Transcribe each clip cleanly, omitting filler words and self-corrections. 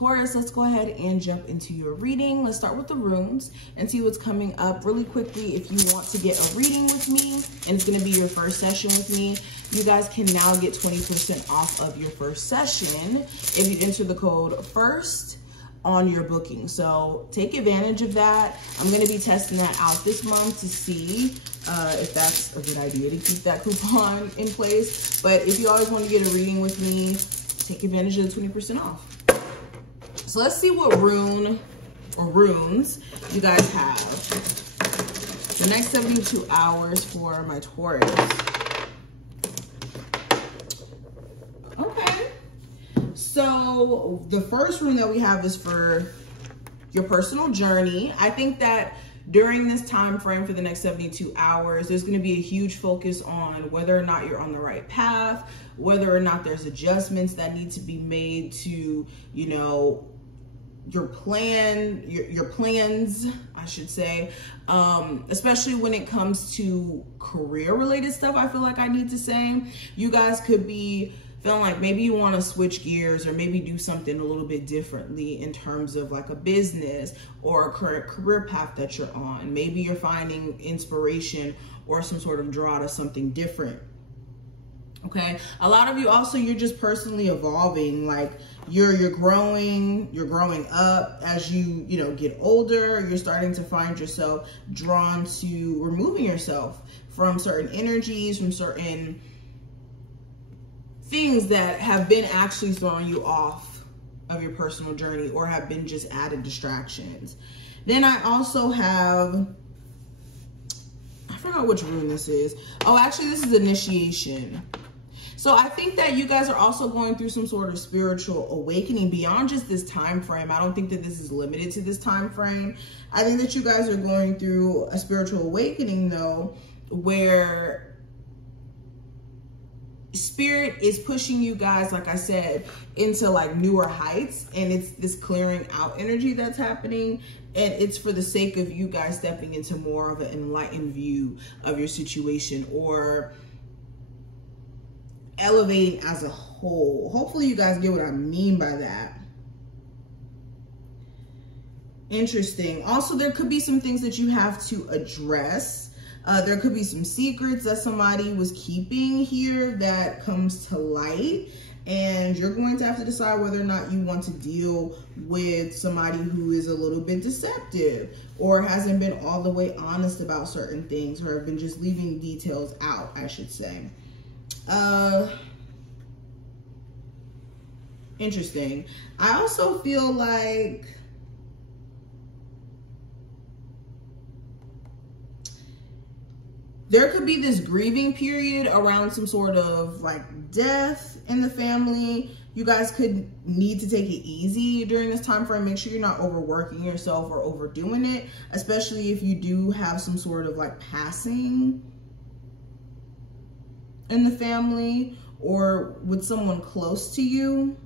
Taurus, let's go ahead and jump into your reading. Let's start with the runes and see what's coming up really quickly. If you want to get a reading with me, and it's going to be your first session with me, you guys can now get 20% off of your first session if you enter the code FIRST on your booking. So take advantage of that. I'm going to be testing that out this month to see if that's a good idea to keep that coupon in place. But if you always want to get a reading with me, take advantage of the 20% off. So let's see what rune or runes you guys have. The next 72 hours for my Taurus. Okay. So the first rune that we have is for your personal journey. I think that during this time frame for the next 72 hours, there's going to be a huge focus on whether or not you're on the right path, whether or not there's adjustments that need to be made to, you know, your plans, I should say, especially when it comes to career related stuff. I feel like I need to say, you guys could be feeling like maybe you want to switch gears or maybe do something a little bit differently in terms of like a business or a career path that you're on. Maybe you're finding inspiration or some sort of draw to something different. Okay, a lot of you also, you're just personally evolving, like you're growing up as you get older. You're starting to find yourself drawn to removing yourself from certain energies, from certain things that have been actually throwing you off of your personal journey or have been just added distractions. Then I also have, I forgot which rune this is. Oh, actually this is initiation. So I think that you guys are also going through some sort of spiritual awakening beyond just this time frame. I don't think that this is limited to this time frame. I think that you guys are going through a spiritual awakening though, where spirit is pushing you guys, like I said, into like newer heights, and it's this clearing out energy that's happening, and it's for the sake of you guys stepping into more of an enlightened view of your situation or elevating as a whole. Hopefully you guys get what I mean by that. Interesting. Also, there could be some things that you have to address. There could be some secrets that somebody was keeping here that comes to light, and you're going to have to decide whether or not you want to deal with somebody who is a little bit deceptive or hasn't been all the way honest about certain things, or have been just leaving details out, I should say. Interesting. I also feel like there could be this grieving period around some sort of like death in the family. You guys could need to take it easy during this time frame. Make sure you're not overworking yourself or overdoing it, especially if you do have some sort of like passing in the family or with someone close to you.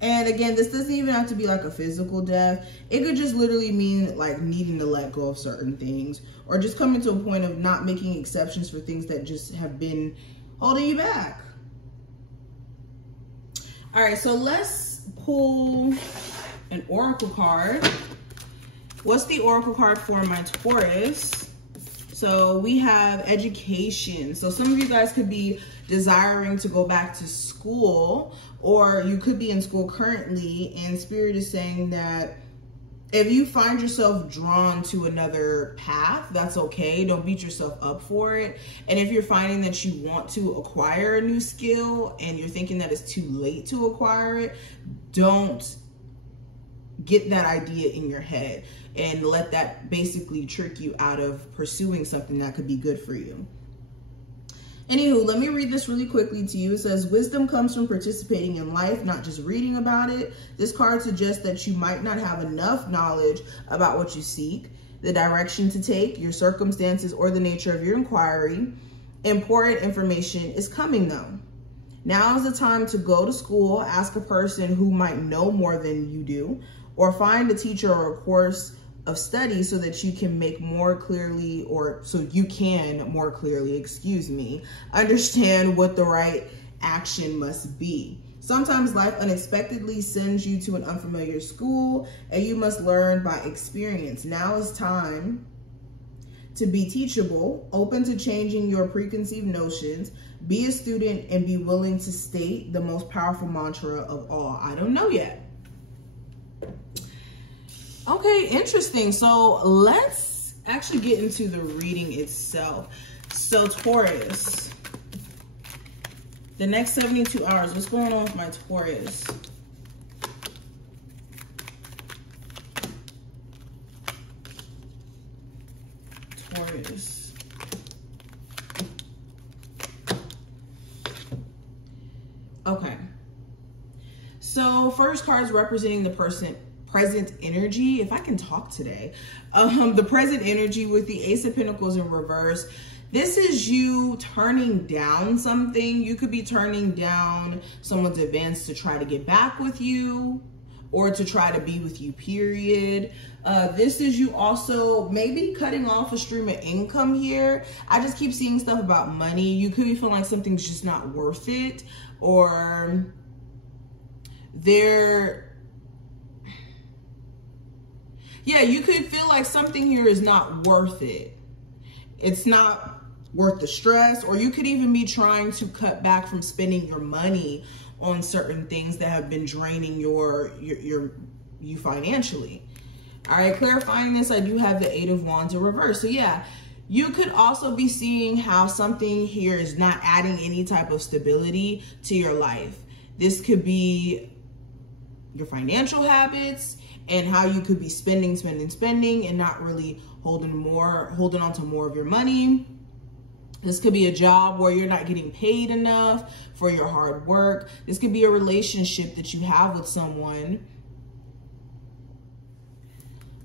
And again, this doesn't even have to be like a physical death. It could just literally mean like needing to let go of certain things, or just coming to a point of not making exceptions for things that just have been holding you back. All right, so let's pull an oracle card. What's the oracle card for my Taurus? So we have education. So some of you guys could be desiring to go back to school, or you could be in school currently, and Spirit is saying that if you find yourself drawn to another path, that's okay. Don't beat yourself up for it. And if you're finding that you want to acquire a new skill and you're thinking that it's too late to acquire it, don't get that idea in your head and let that basically trick you out of pursuing something that could be good for you. Anywho, let me read this really quickly to you. It says, wisdom comes from participating in life, not just reading about it. This card suggests that you might not have enough knowledge about what you seek, the direction to take, your circumstances, or the nature of your inquiry. Important information is coming though. Now is the time to go to school, ask a person who might know more than you do, or find a teacher or a course of study so that you can make more clearly, or so you can more clearly, excuse me, understand what the right action must be. Sometimes life unexpectedly sends you to an unfamiliar school and you must learn by experience. Now is time to be teachable, open to changing your preconceived notions, be a student, and be willing to state the most powerful mantra of all. I don't know yet. Okay, interesting. So let's actually get into the reading itself. So Taurus, the next 72 hours, what's going on with my Taurus? Taurus. Okay. So first card is representing the present energy. If I can talk today. The present energy with the Ace of Pentacles in reverse. This is you turning down something. You could be turning down someone's advance to try to get back with you or to try to be with you, period. This is you also maybe cutting off a stream of income here. I just keep seeing stuff about money. You could be feeling like something's just not worth it, or you could feel like something here is not worth it. It's not worth the stress, or you could even be trying to cut back from spending your money on certain things that have been draining you financially. All right, clarifying this, I do have the Eight of Wands in reverse. So yeah, you could also be seeing how something here is not adding any type of stability to your life. This could be your financial habits and how you could be spending and not really holding on to more of your money. This could be a job where you're not getting paid enough for your hard work. This could be a relationship that you have with someone.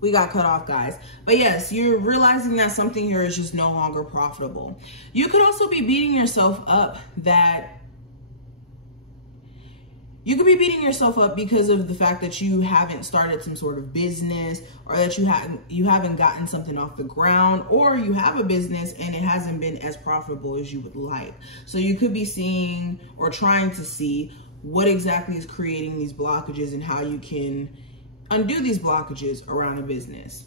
We got cut off, guys. But yes, you're realizing that something here is just no longer profitable. You could also be beating yourself up because of the fact that you haven't started some sort of business, or that you haven't gotten something off the ground, or you have a business and it hasn't been as profitable as you would like. So you could be seeing or trying to see what exactly is creating these blockages and how you can undo these blockages around a business.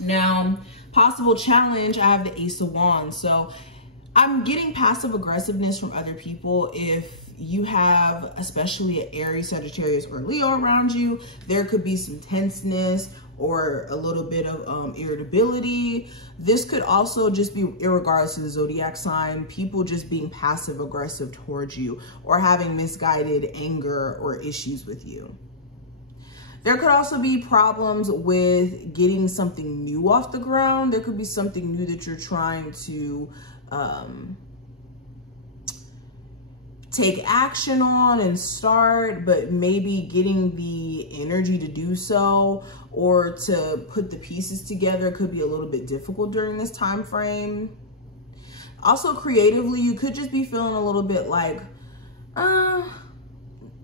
Now, possible challenge, I have the Ace of Wands. So I'm getting passive aggressiveness from other people. If you have especially an Aries, Sagittarius, or Leo around you, there could be some tenseness or a little bit of irritability. This could also just be, irregardless of the zodiac sign, people just being passive aggressive towards you or having misguided anger or issues with you. There could also be problems with getting something new off the ground. There could be something new that you're trying to take action on and start, but maybe getting the energy to do so or to put the pieces together could be a little bit difficult during this time frame. Also, creatively, you could just be feeling a little bit like,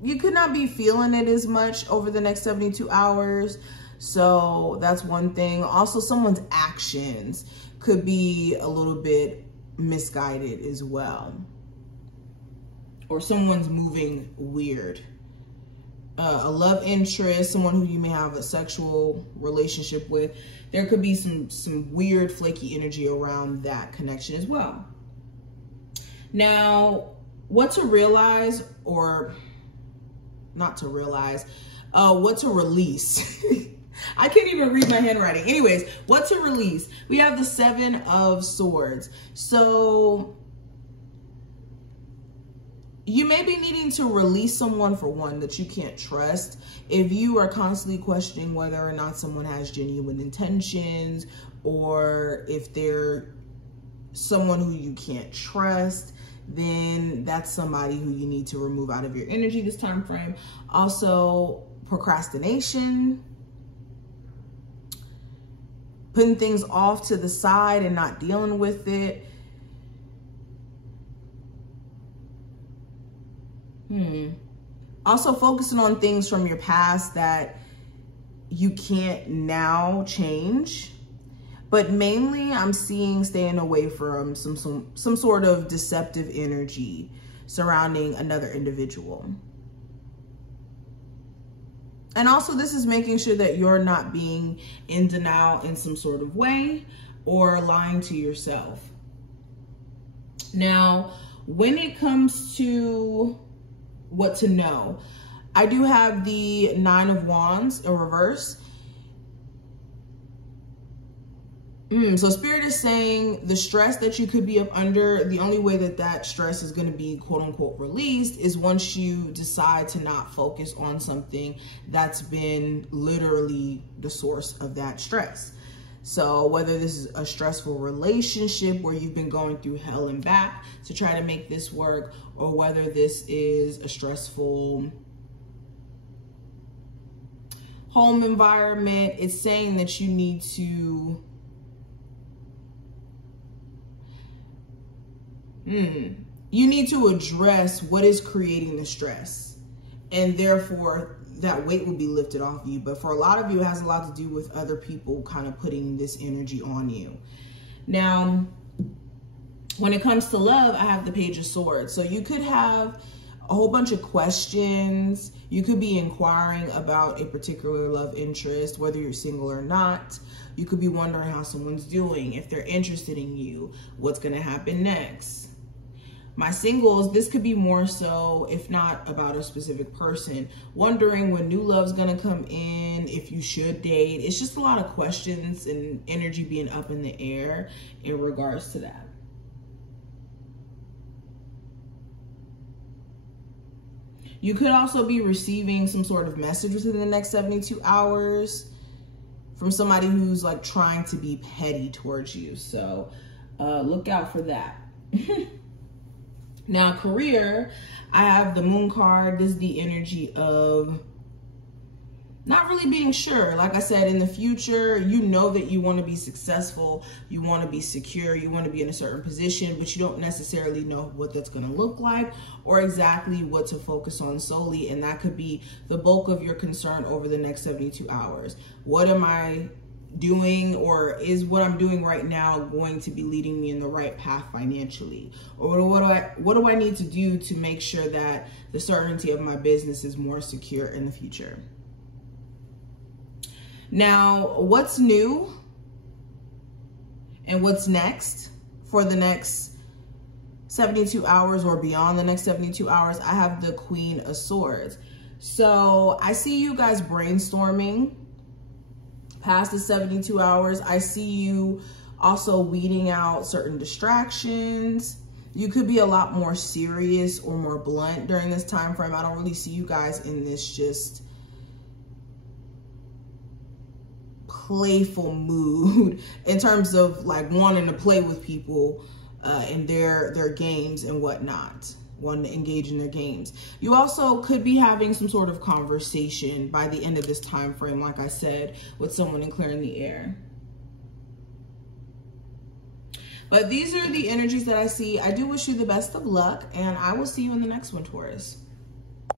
you could not be feeling it as much over the next 72 hours. So that's one thing. Also, someone's actions could be a little bit misguided as well. Or someone's moving weird. A love interest, someone who you may have a sexual relationship with. There could be some weird flaky energy around that connection as well. Now, what to realize, or not to realize, what to release. I can't even read my handwriting. Anyways, what to release. We have the Seven of Swords. So you may be needing to release someone, for one, that you can't trust. If you are constantly questioning whether or not someone has genuine intentions, or if they're someone who you can't trust, then that's somebody who you need to remove out of your energy this time frame. Also, procrastination, putting things off to the side and not dealing with it. Also, focusing on things from your past that you can't now change, but mainly I'm seeing staying away from some sort of deceptive energy surrounding another individual. And also this is making sure that you're not being in denial in some sort of way or lying to yourself. Now, when it comes to what to know, I do have the 9 of Wands in reverse. So Spirit is saying the stress that you could be up under, the only way that that stress is going to be quote unquote released is once you decide to not focus on something that's been literally the source of that stress. So whether this is a stressful relationship where you've been going through hell and back to try to make this work, or whether this is a stressful home environment, it's saying that you need to you need to address what is creating the stress, and therefore that weight will be lifted off you. But for a lot of you, it has a lot to do with other people kind of putting this energy on you. Now, when it comes to love, I have the Page of Swords. So you could have a whole bunch of questions. You could be inquiring about a particular love interest, whether you're single or not. You could be wondering how someone's doing, if they're interested in you, what's going to happen next. My singles, this could be more so, if not about a specific person, wondering when new love's gonna come in, if you should date. It's just a lot of questions and energy being up in the air in regards to that. You could also be receiving some sort of message within the next 72 hours from somebody who's like trying to be petty towards you. So look out for that. Now, career, I have the Moon card. This is the energy of not really being sure. Like I said, in the future, you know that you want to be successful, you want to be secure, you want to be in a certain position, but you don't necessarily know what that's going to look like or exactly what to focus on solely. And that could be the bulk of your concern over the next 72 hours. What am I doing, or is what I'm doing right now going to be leading me in the right path financially? Or what do I need to do to make sure that the certainty of my business is more secure in the future? Now, what's new and what's next for the next 72 hours or beyond the next 72 hours? I have the Queen of Swords. So I see you guys brainstorming past the 72 hours. I see you also weeding out certain distractions. You could be a lot more serious or more blunt during this time frame. I don't really see you guys in this just playful mood in terms of like wanting to play with people in their games and whatnot, wanting to engage in their games. You also could be having some sort of conversation by the end of this time frame, like I said, with someone and clearing the air. But these are the energies that I see. I do wish you the best of luck, and I will see you in the next one, Taurus.